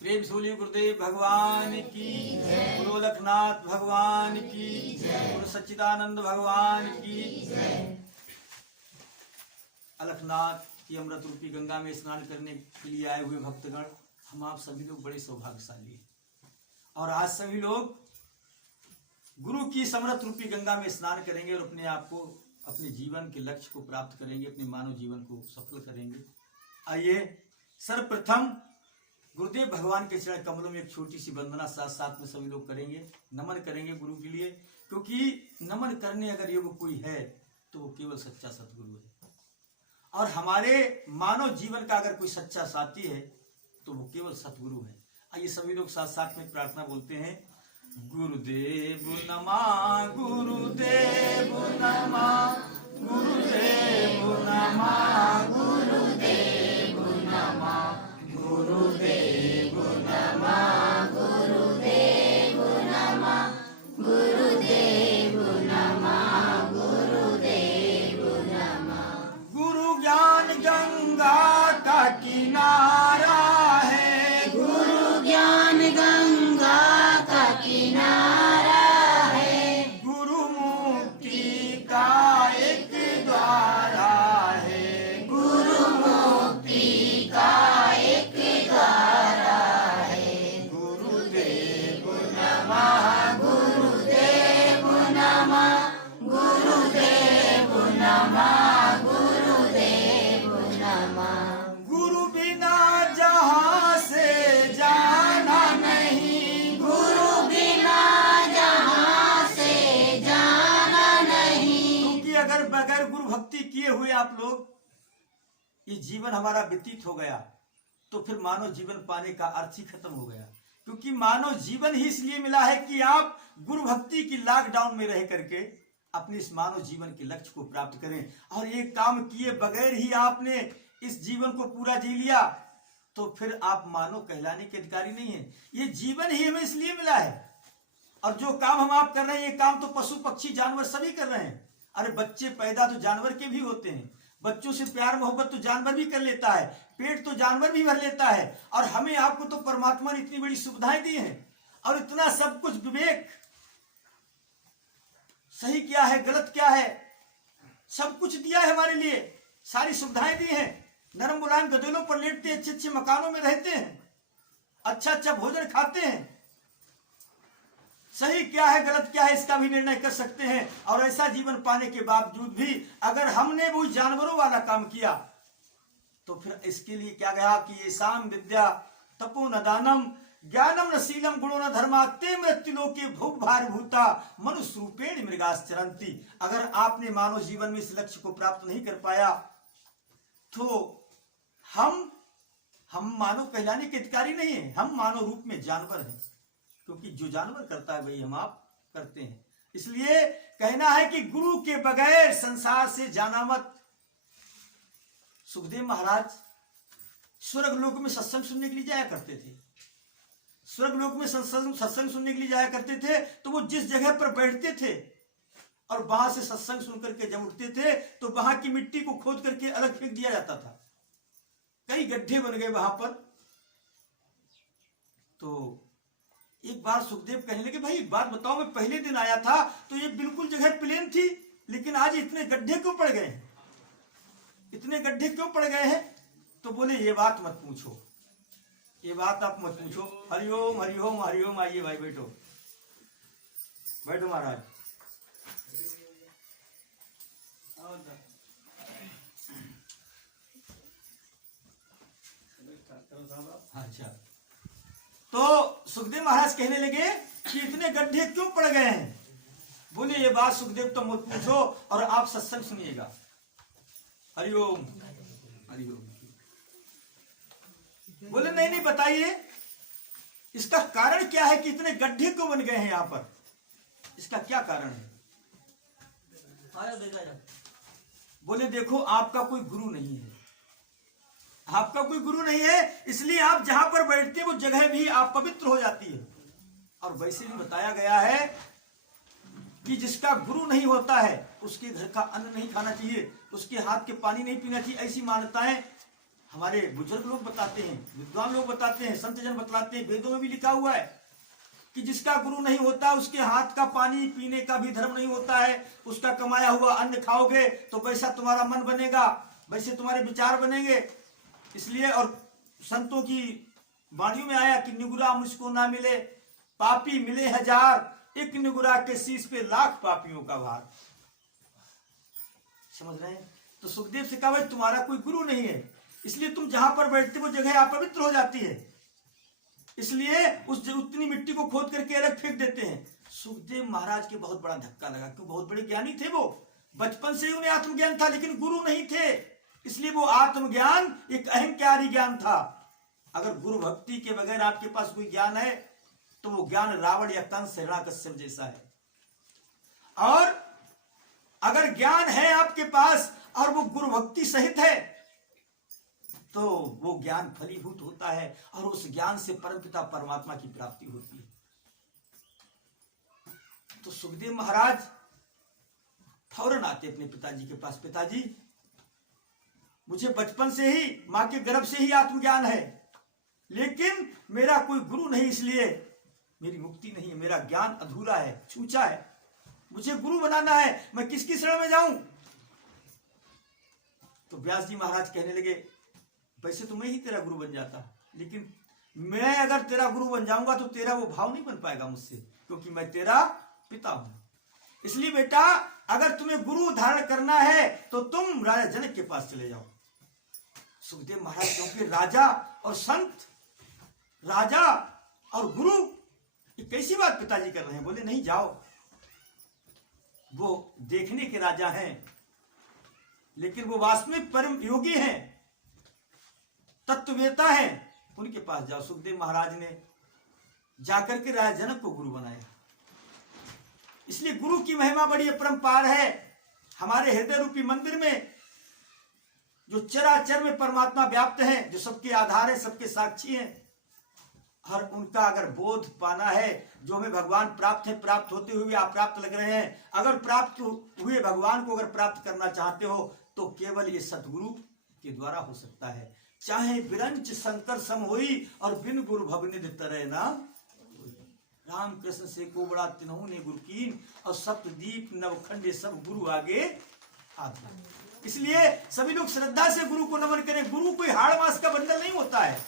प्रेम से बोलिए गुरुदेव भगवान की, गुरु गोरखनाथ भगवान की, गुरु सच्चिदानंद भगवान की। अलखनाथ की अमृत रूपी गंगा में स्नान करने के लिए आए हुए भक्तगण, हम आप सभी लोग बड़े सौभाग्यशाली हैं। और आज सभी लोग गुरु की अमृत रूपी गंगा में स्नान करेंगे और अपने आप को, अपने जीवन के लक्ष्य को प्राप्त करेंगे, अपने मानव जीवन को सफल करेंगे। आइए सर्वप्रथम गुरुदेव भगवान के चरण कमलों में एक छोटी सी वंदना साथ साथ में सभी लोग करेंगे, नमन करेंगे गुरु के लिए, क्योंकि नमन करने अगर योग्य कोई है तो वो केवल सच्चा सतगुरु है। और हमारे मानव जीवन का अगर कोई सच्चा साथी है तो वो केवल सतगुरु है। आइए सभी लोग साथ साथ में प्रार्थना बोलते हैं। गुरुदेव नमः, गुरुदेव नमः, गुरुदेव नमः, गुरुदेव नमः, गुरुदेव नमः, गुरुदेव नमः, गुरुदेव नमः, गुरुदेव नमः। गुरु ज्ञान गंगा का किनारा है, गुरु ज्ञान गंगा का किनारा है, गुरु मुक्ति का एक द्वारा है, गुरु मुक्ति का एक द्वारा है। गुरुदेव नमः, गुरुदेव नमः, गुरुदेव नमः, गुरुदेव नमः। गुरु बिना जहाँ से जाना नहीं, गुरु बिना जहाँ से जाना नहीं। क्योंकि अगर बगैर गुरु भक्ति किए हुए आप लोग ये जीवन हमारा व्यतीत हो गया तो फिर मानव जीवन पाने का अर्थ ही खत्म हो गया। क्योंकि मानव जीवन ही इसलिए मिला है कि आप गुरु भक्ति की लॉकडाउन में रह करके अपने इस मानव जीवन के लक्ष्य को प्राप्त करें। और ये काम किए बगैर ही आपने इस जीवन को पूरा जी लिया तो फिर आप मानव कहलाने के अधिकारी नहीं है। ये जीवन ही हमें इसलिए मिला है। और जो काम हम आप कर रहे हैं ये काम तो पशु पक्षी जानवर सभी कर रहे हैं। अरे बच्चे पैदा तो जानवर के भी होते हैं, बच्चों से प्यार मोहब्बत तो जानवर भी कर लेता है, पेट तो जानवर भी भर लेता है। और हमें आपको तो परमात्मा ने इतनी बड़ी सुविधाएं दी हैं और इतना सब कुछ विवेक, सही क्या है गलत क्या है सब कुछ दिया है हमारे लिए, सारी सुविधाएं दी हैं। नरम मुलायम गदेलों पर लेटते, अच्छे अच्छे मकानों में रहते हैं, अच्छा अच्छा भोजन खाते हैं। सही क्या है गलत क्या है इसका भी निर्णय कर सकते हैं। और ऐसा जीवन पाने के बावजूद भी अगर हमने वो जानवरों वाला काम किया तो फिर इसके लिए क्या कहा कि ये साम विद्या तपो न दानम ज्ञानम न शीलम गुणो न धर्मा ते मृत्युलोके भोग भार भूता मनुष्य रूपेण मृगाश्चरन्ति। अगर आपने मानव जीवन में इस लक्ष्य को प्राप्त नहीं कर पाया तो हम मानव कहलाने के अधिकारी नहीं है, हम मानव रूप में जानवर हैं। क्योंकि जो जानवर करता है वही हम आप करते हैं। इसलिए कहना है कि गुरु के बगैर संसार से जाना मत। सुखदेव महाराज स्वर्ग लोक में सत्संग सुनने के लिए जाया करते थे। स्वर्ग लोक में सत्संग सुनने के लिए जाया करते थे तो वो जिस जगह पर बैठते थे और वहां से सत्संग सुन करके जब उठते थे तो वहां की मिट्टी को खोद करके अलग फेंक दिया जाता था। कई गड्ढे बन गए वहां पर। तो एक बार सुखदेव कहने लगे, भाई एक बात बताओ, मैं पहले दिन आया था तो ये बिल्कुल जगह प्लेन थी, लेकिन आज इतने गड्ढे क्यों पड़ गए हैं, इतने गड्ढे क्यों पड़ गए हैं? तो बोले ये बात मत पूछो, ये बात आप मत पूछो। हरिओम हरिओम हरिओम। आइए भाई बैठो, बैठो महाराज। अच्छा, तो सुखदेव महाराज कहने लगे कि इतने गड्ढे क्यों पड़ गए हैं? बोले ये बात सुखदेव तो मत पूछो और आप सत्संग सुनिएगा। हरिओम हरिओम। बोले नहीं नहीं बताइए इसका कारण क्या है कि इतने गड्ढे क्यों बन गए हैं यहाँ पर, इसका क्या कारण है? आया देखा जा। बोले देखो आपका कोई गुरु नहीं है, आपका कोई गुरु नहीं है, इसलिए आप जहां पर बैठते हैं वो जगह भी आप पवित्र हो जाती है। और वैसे भी बताया गया है कि जिसका गुरु नहीं होता है उसके घर का अन्न नहीं खाना चाहिए, उसके हाथ के पानी नहीं पीना चाहिए। ऐसी मान्यताएं हमारे बुजुर्ग लोग बताते हैं, विद्वान लोग बताते हैं, संत जन बतलाते हैं, वेदों में भी लिखा हुआ है कि जिसका गुरु नहीं होता उसके हाथ का पानी पीने का भी धर्म नहीं होता है। उसका कमाया हुआ अन्न खाओगे तो वैसा तुम्हारा मन बनेगा, वैसे तुम्हारे विचार बनेंगे। इसलिए और संतों की वाणियों में आया कि निगुरा मुझको ना मिले, पापी मिले हजार, एक निगुरा के शीश पे लाख पापियों का भार। समझ रहे हैं? तो सुखदेव से कहा भाई तुम्हारा कोई गुरु नहीं है, इसलिए तुम जहां पर बैठते वो जगह अपवित्र हो जाती है, इसलिए उस उतनी मिट्टी को खोद करके अलग फेंक देते हैं। सुखदेव महाराज के बहुत बड़ा धक्का लगा, क्यों? बहुत बड़े ज्ञानी थे वो, बचपन से ही उन्हें आत्मज्ञान था, लेकिन गुरु नहीं थे, इसलिए वो आत्मज्ञान एक अहंकारी ज्ञान था। अगर गुरु भक्ति के बगैर आपके पास कोई ज्ञान है तो वो ज्ञान रावण या कंस हिरण्याकश्यप जैसा है। और अगर ज्ञान है आपके पास और वो गुरु भक्ति सहित है तो वो ज्ञान फलीभूत होता है और उस ज्ञान से परमपिता परमात्मा की प्राप्ति होती है। तो सुखदेव महाराज फौरन आते अपने पिताजी के पास, पिताजी मुझे बचपन से ही मां के गर्भ से ही आत्मज्ञान है, लेकिन मेरा कोई गुरु नहीं, इसलिए मेरी मुक्ति नहीं है, मेरा ज्ञान अधूरा है, छूचा है, मुझे गुरु बनाना है, मैं किसकी शरण में जाऊं? तो व्यास जी महाराज कहने लगे वैसे तो मैं ही तेरा गुरु बन जाता, लेकिन मैं अगर तेरा गुरु बन जाऊंगा तो तेरा वो भाव नहीं बन पाएगा मुझसे, क्योंकि मैं तेरा पिता हूं। इसलिए बेटा अगर तुम्हें गुरु धारण करना है तो तुम राजा जनक के पास चले जाओ। सुखदेव महाराज, क्योंकि राजा और संत, राजा और गुरु, ये कैसी बात पिताजी कर रहे हैं? बोले नहीं जाओ, वो देखने के राजा हैं लेकिन वो वास्तविक परम योगी हैं, तत्ववेता हैं, उनके पास जाओ। सुखदेव महाराज ने जाकर के राजा जनक को गुरु बनाया। इसलिए गुरु की महिमा बड़ी अपरंपार है। हमारे हृदय रूपी मंदिर में जो चराचर में परमात्मा व्याप्त है, जो सबके आधार है, सबके साक्षी हैं, और उनका अगर बोध पाना है, जो हमें भगवान प्राप्त है, प्राप्त होते हुए आप प्राप्त लग रहे हैं, अगर प्राप्त हुए भगवान को अगर प्राप्त करना चाहते हो तो केवल ये सतगुरु के द्वारा हो सकता है। चाहे विरंच शंकर सम होई और बिन गुरु भवनिधि तरह ना। रामकृष्ण से को बड़ा तिन्हों ने गुरु कीन और सप्तदीप नवखंडे सब गुरु आगे आधा। इसलिए सभी लोग श्रद्धा से गुरु को नमन करें। गुरु कोई हाड़ मास का बंडल नहीं होता है।